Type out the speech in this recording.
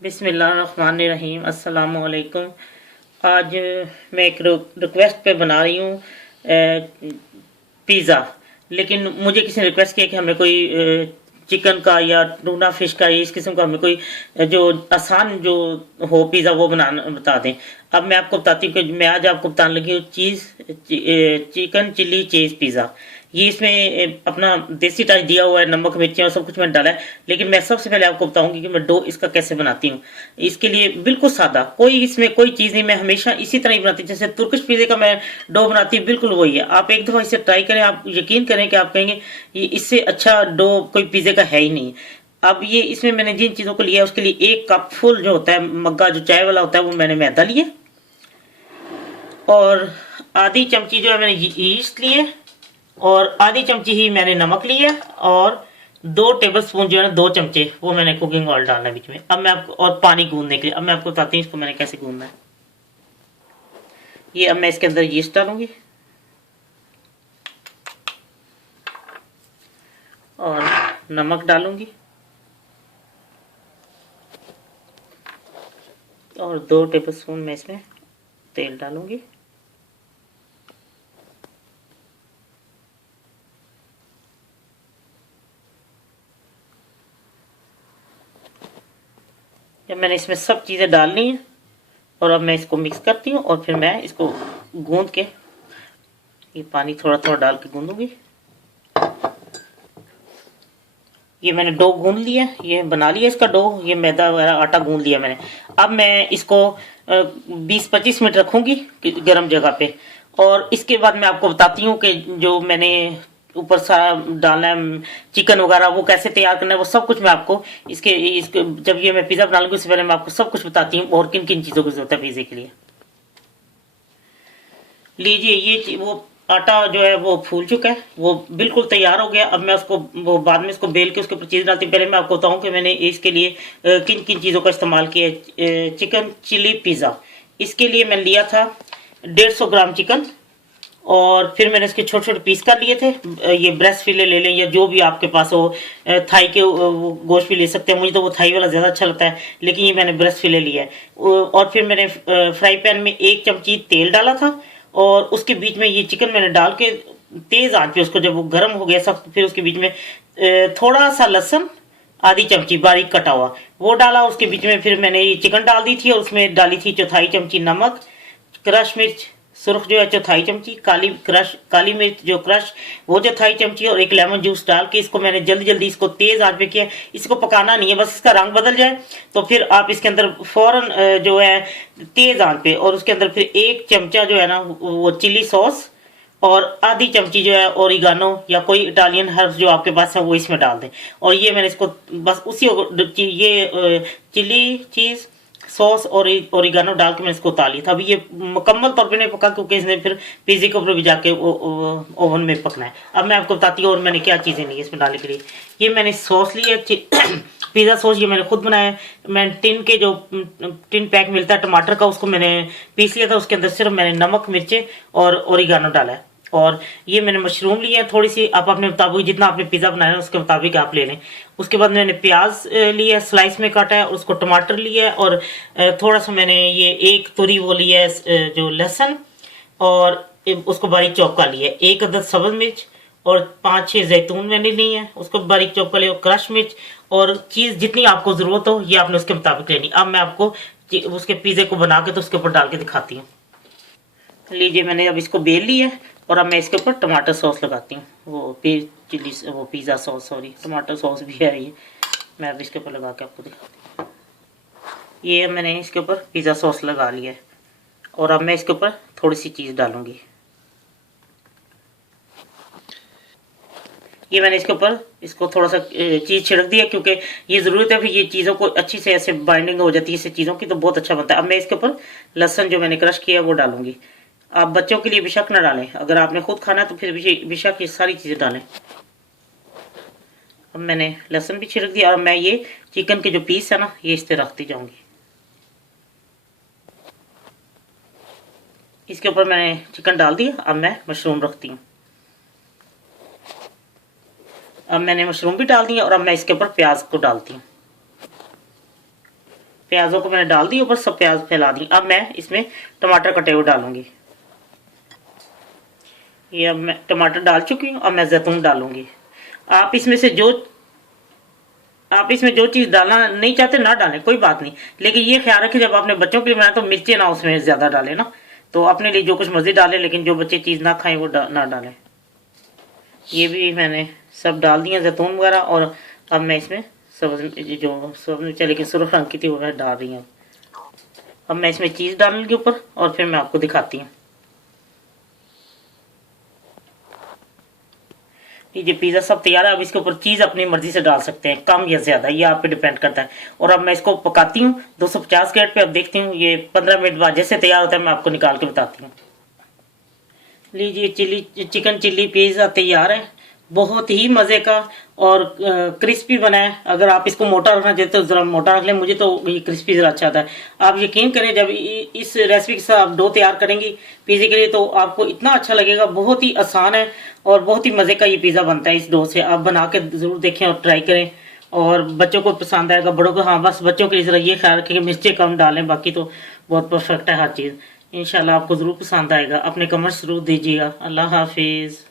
बिस्मिल्लाहिर्रहमानिर्रहीम अस्सलामु अलैकुम। आज मैं एक रिक्वेस्ट पे बना रही हूँ पिज़्ज़ा। लेकिन मुझे किसी ने रिक्वेस्ट किया कि हमें कोई चिकन का या टूना फिश का इस किस्म का हमें कोई जो आसान जो हो पिज़्ज़ा वो बनाना बता दें। अब मैं आपको बताती हूँ कि मैं आज आपको बताने लगी हूँ चिकन चिल्ली चीज़ पिज़्ज़ा। ये इसमें अपना देसी टच दिया हुआ है, नमक मिर्ची और सब कुछ मैंने डाला है। लेकिन मैं सबसे पहले आपको बताऊंगी कि मैं डो इसका कैसे बनाती हूँ। इसके लिए बिल्कुल सादा, कोई इसमें कोई चीज़ नहीं, मैं हमेशा इसी तरह ही बनाती हूँ जैसे तुर्किश पिज़्ज़े का मैं डो बनाती हूँ, बिल्कुल वही है। आप एक दफ़ा इसे ट्राई करें, आप यकीन करें कि आप कहेंगे ये इससे अच्छा डो कोई पिज़्ज़े का है ही नहीं। अब ये इसमें मैंने जिन चीज़ों को लिया है उसके लिए 1 कप फुल जो होता है मग्गा जो चाय वाला होता है वो मैंने मैदा लिया, और आधी चमची जो है मैंने यीस्ट लिए, और आधी चमची ही मैंने नमक लिया, और 2 टेबलस्पून जो है ना 2 चमचे वो मैंने कुकिंग ऑयल डालना है बीच में। अब मैं आपको, और पानी गूंदने के लिए, अब मैं आपको बताती हूँ इसको मैंने कैसे गूंदना है। ये अब मैं इसके अंदर यीस्ट डालूंगी और नमक डालूंगी और 2 टेबलस्पून मैं इसमें तेल डालूंगी। जब मैंने इसमें सब चीज़ें डाल ली हैं और अब मैं इसको मिक्स करती हूँ और फिर मैं इसको गूंद के, ये पानी थोड़ा थोड़ा डाल के गूंदूंगी। ये मैंने डो गूंद लिया, ये बना लिया इसका डो, ये मैदा वगैरह आटा गूंद लिया मैंने। अब मैं इसको 20-25 मिनट रखूंगी गर्म जगह पे, और इसके बाद मैं आपको बताती हूँ कि जो मैंने ऊपर सारा डालना है चिकन वगैरह वो कैसे तैयार करना है, वो सब कुछ मैं आपको इसके जब ये मैं पिज़्ज़ा बना लूँगी उससे पहले मैं आपको सब कुछ बताती हूँ और किन किन चीज़ों की जरूरत है पिज़्ज़े के लिए। लीजिए, ये वो आटा जो है वो फूल चुका है, वो बिल्कुल तैयार हो गया। अब मैं उसको वो बाद में इसको बेल के उसके ऊपर चीज़ डालती हूँ। पहले मैं आपको बताऊँ कि मैंने इसके लिए किन किन चीज़ों का इस्तेमाल किया है। चिकन चिली पिज़्ज़ा, इसके लिए मैं लिया था 150 ग्राम चिकन, और फिर मैंने इसके छोटे छोटे पीस कर लिए थे। ये ब्रेस्ट फिले ले लें या जो भी आपके पास हो, थाई के वो गोश्त भी ले सकते हैं, मुझे तो वो थाई वाला ज़्यादा अच्छा लगता है, लेकिन ये मैंने ब्रेस्ट फिले लिया है। और फिर मैंने फ्राई पैन में 1 चमची तेल डाला था, और उसके बीच में ये चिकन मैंने डाल के तेज़ आंच पे उसको, जब वो गर्म हो गया सब, फिर उसके बीच में थोड़ा सा लहसुन आधी चमची बारीक कटा हुआ वो डाला। उसके बीच में फिर मैंने ये चिकन डाल दी थी, और उसमें डाली थी 1/4 चमची नमक, क्रश मिर्च सुर्ख जो है 1/4 चमची, काली मिर्च जो क्रश वो 1/4 चमची, और एक लेमन जूस डाल के इसको मैंने जल्दी जल्दी इसको तेज आंच पे किया। इसको पकाना नहीं है, बस इसका रंग बदल जाए तो फिर आप इसके अंदर फौरन जो है तेज आंच पे, और उसके अंदर फिर 1 चमचा जो है ना वो चिली सॉस, और आधी चमची जो है ओरिगानो या कोई इटालियन हर्ब्स जो आपके पास है वो इसमें डाल दें। और ये मैंने इसको बस उसी ये चिली चीज़ सॉस और ओरिगानो डाल के मैंने इसको उतार लिया था। अभी ये मुकम्मल तौर पे नहीं पका क्योंकि इसने फिर पिज़्ज़े के ऊपर भी जाके ओवन में पकना है। अब मैं आपको बताती हूँ और मैंने क्या चीज़ें ली इसमें डालने के लिए। ये मैंने सॉस ली है पिज़्ज़ा सॉस, ये मैंने खुद बनाया है। मैंने टिन पैक मिलता है टमाटर का, उसको मैंने पीस लिया था, उसके अंदर सिर्फ मैंने नमक मिर्चे और ओरिगानो डाला है। और ये मैंने मशरूम ली है थोड़ी सी, आप अपने मुताबिक जितना आपने पिज़्ज़ा बनाया है उसके मुताबिक आप ले लें। उसके बाद मैंने प्याज लिया है, स्लाइस में काटा है, और उसको टमाटर लिया है, और थोड़ा सा मैंने ये 1 तुरी वो लिया है जो लहसुन, और उसको बारीक चॉप कर लिया है। 1 अदद सब्ज़ मिर्च और 5-6 जैतून मैंने लिए हैं, उसको बारीक चॉप कर लिया, और क्रश मिर्च, और चीज़ जितनी आपको ज़रूरत हो ये आपने उसके मुताबिक लेनी। अब मैं आपको उसके पिज़्ज़े को बना के तो उसके ऊपर डाल के दिखाती हूँ। लीजिए, मैंने अब इसको बेल लिया है, और अब मैं इसके ऊपर टमाटर सॉस लगाती हूँ, वो पिज़्ज़ा सॉस, सॉरी टमाटर सॉस भी है ये। मैं अब इसके ऊपर लगा के आपको दिखाती हूँ। ये मैंने इसके ऊपर पिज़्ज़ा सॉस लगा लिया है, और अब मैं इसके ऊपर थोड़ी सी चीज़ डालूंगी। ये मैंने इसके ऊपर इसको थोड़ा सा चीज़ छिड़क दिया, क्योंकि ये ज़रूरत है, फिर ये चीज़ों को अच्छी से ऐसे बाइंडिंग हो जाती है इससे चीज़ों की, तो बहुत अच्छा बनता है। अब मैं इसके ऊपर लहसुन जो मैंने क्रश किया वो डालूंगी। आप बच्चों के लिए बेशक न डालें, अगर आपने खुद खाना है तो फिर बेशक ये सारी चीज़ें डालें। अब मैंने लहसुन भी छिड़क दिया, और मैं ये चिकन के जो पीस है ना ये इस तरह रखती जाऊंगी। इसके ऊपर मैंने चिकन डाल दिया, अब मैं मशरूम रखती हूँ। अब मैंने मशरूम भी डाल दिया, और अब मैं इसके ऊपर प्याज को डालती हूँ। प्याजों को मैंने डाल दी, ऊपर सब प्याज फैला दी। अब मैं इसमें टमाटर कटे हुए डालूंगी। ये अब मैं टमाटर डाल चुकी हूँ। अब मैं जैतून डालूंगी। आप इसमें जो चीज़ डालना नहीं चाहते ना डालें, कोई बात नहीं, लेकिन ये ख्याल रखें जब आपने बच्चों के लिए बनाया तो मिर्चें ना उसमें ज़्यादा डालें ना। तो अपने लिए जो कुछ मर्जी डालें, लेकिन जो बच्चे चीज़ ना खाएं वो ना डालें। ये भी मैंने सब डाल दिया जैतून वगैरह। और अब मैं इसमें सब्ज़ मिर्च लेकिन सुर्ख रंग की थी वो मैं डाल रही हूँ। अब मैं इसमें चीज़ डालूंगी ऊपर और फिर मैं आपको दिखाती हूँ। ये पिज़्ज़ा सब तैयार है। अब इसके ऊपर चीज़ अपनी मर्जी से डाल सकते हैं, कम या ज़्यादा, ये आप पे डिपेंड करता है। और अब मैं इसको पकाती हूँ 250 ग्रेड पे। अब देखती हूँ ये 15 मिनट बाद जैसे तैयार होता है मैं आपको निकाल के बताती हूँ। लीजिए चिकन चिल्ली पिज़्ज़ा तैयार है, बहुत ही मज़े का और क्रिस्पी बना है। अगर आप इसको मोटा रखना चाहते हो तो ज़रा मोटा रख लें, मुझे तो ये क्रिस्पी ज़रा अच्छा आता है। आप यकीन करें जब इस रेसिपी के साथ आप डो तैयार करेंगी पिज़्ज़े के लिए तो आपको इतना अच्छा लगेगा। बहुत ही आसान है और बहुत ही मज़े का ये पिज़्ज़ा बनता है इस डो से। आप बना के ज़रूर देखें और ट्राई करें, और बच्चों को पसंद आएगा, बड़ों को। हाँ, बस बच्चों के लिए ज़रा ये ख्याल रखें कि मिर्चें कम डालें, बाकी तो बहुत परफेक्ट है हर चीज़। इंशाल्लाह आपको ज़रूर पसंद आएगा। अपने कमेंट्स ज़रूर दीजिएगा। अल्लाह हाफिज़।